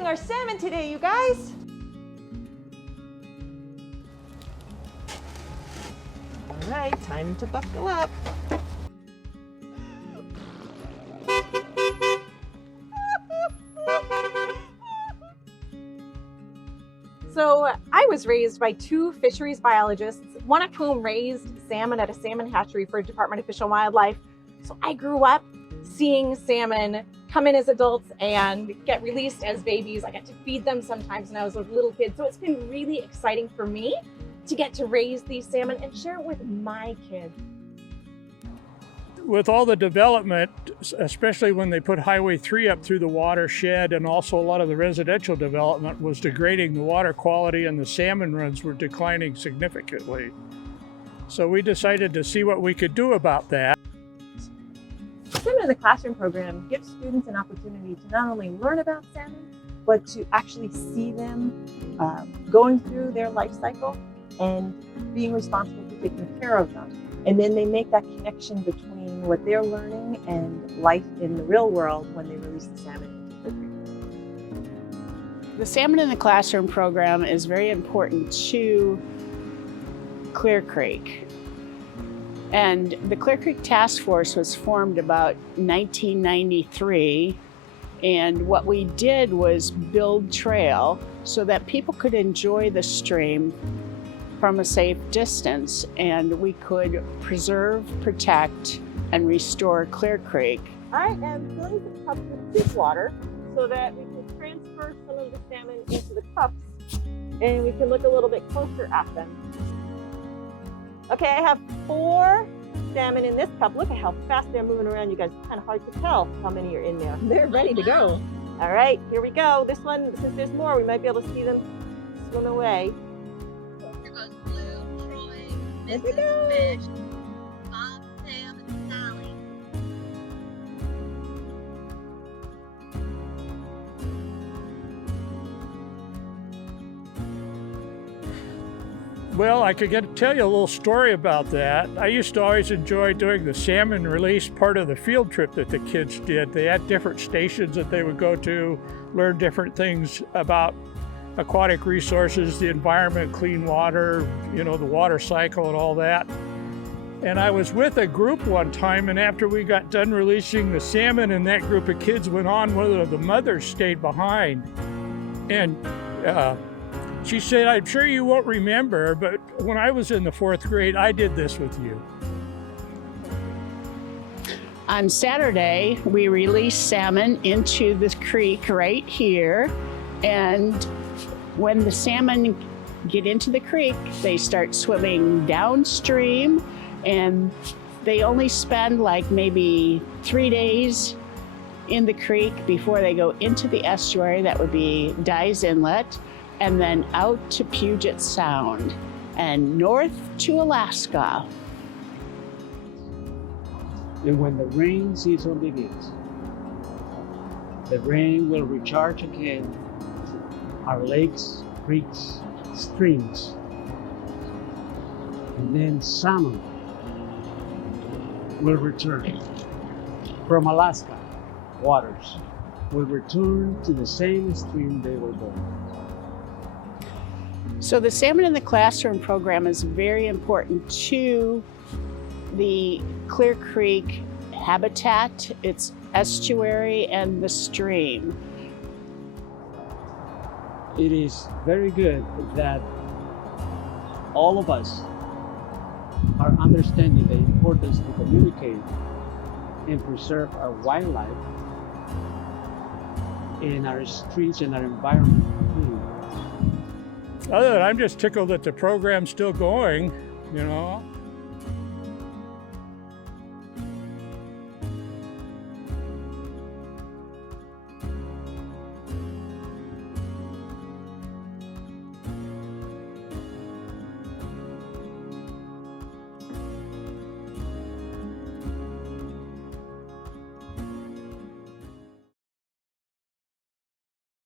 releasing our salmon today, you guys. All right, time to buckle up. So I was raised by two fisheries biologists, one of whom raised salmon at a salmon hatchery for Department of Fish and Wildlife. So I grew up seeing salmon come in as adults and get released as babies. I got to feed them sometimes when I was a little kid. So it's been really exciting for me to get to raise these salmon and share it with my kids. With all the development, especially when they put Highway 3 up through the watershed, and also a lot of the residential development was degrading the water quality, and the salmon runs were declining significantly. So we decided to see what we could do about that. Salmon in the Classroom program gives students an opportunity to not only learn about salmon, but to actually see them going through their life cycle and being responsible for taking care of them. And then they make that connection between what they're learning and life in the real world when they release the salmon into the creek. The Salmon in the Classroom program is very important to Clear Creek. And the Clear Creek Task Force was formed about 1993. And what we did was build trail so that people could enjoy the stream from a safe distance, and we could preserve, protect, and restore Clear Creek. I am filling the cups with dishwater so that we can transfer some of the salmon into the cups and we can look a little bit closer at them. Okay, I have 4 salmon in this cup. Look at how fast they're moving around, you guys. It's kind of hard to tell how many are in there. They're ready to go. All right, here we go. This one, since there's more, we might be able to see them swim away. Here goes Blue, Troy, Here we Mrs. go. Fish, Bob, Sam, and Sally. Well, I could tell you a little story about that. I used to always enjoy doing the salmon release part of the field trip that the kids did. They had different stations that they would go to, learn different things about aquatic resources, the environment, clean water, you know, the water cycle and all that. And I was with a group one time, and after we got done releasing the salmon and that group of kids went on, one of the mothers stayed behind. And she said, "I'm sure you won't remember, but when I was in the 4th grade, I did this with you." On Saturday, we released salmon into the creek right here, and when the salmon get into the creek, they start swimming downstream, and they only spend like maybe 3 days in the creek before they go into the estuary. That would be Dyes Inlet, and then out to Puget Sound and north to Alaska. And when the rain season begins, the rain will recharge again our lakes, creeks, streams, and then salmon will return from Alaska waters, will return to the same stream they were born. So the Salmon in the Classroom program is very important to the Clear Creek habitat, its estuary, and the stream. It is very good that all of us are understanding the importance to communicate and preserve our wildlife and our streets and our environment clean. Other than I'm just tickled that the program's still going, you know.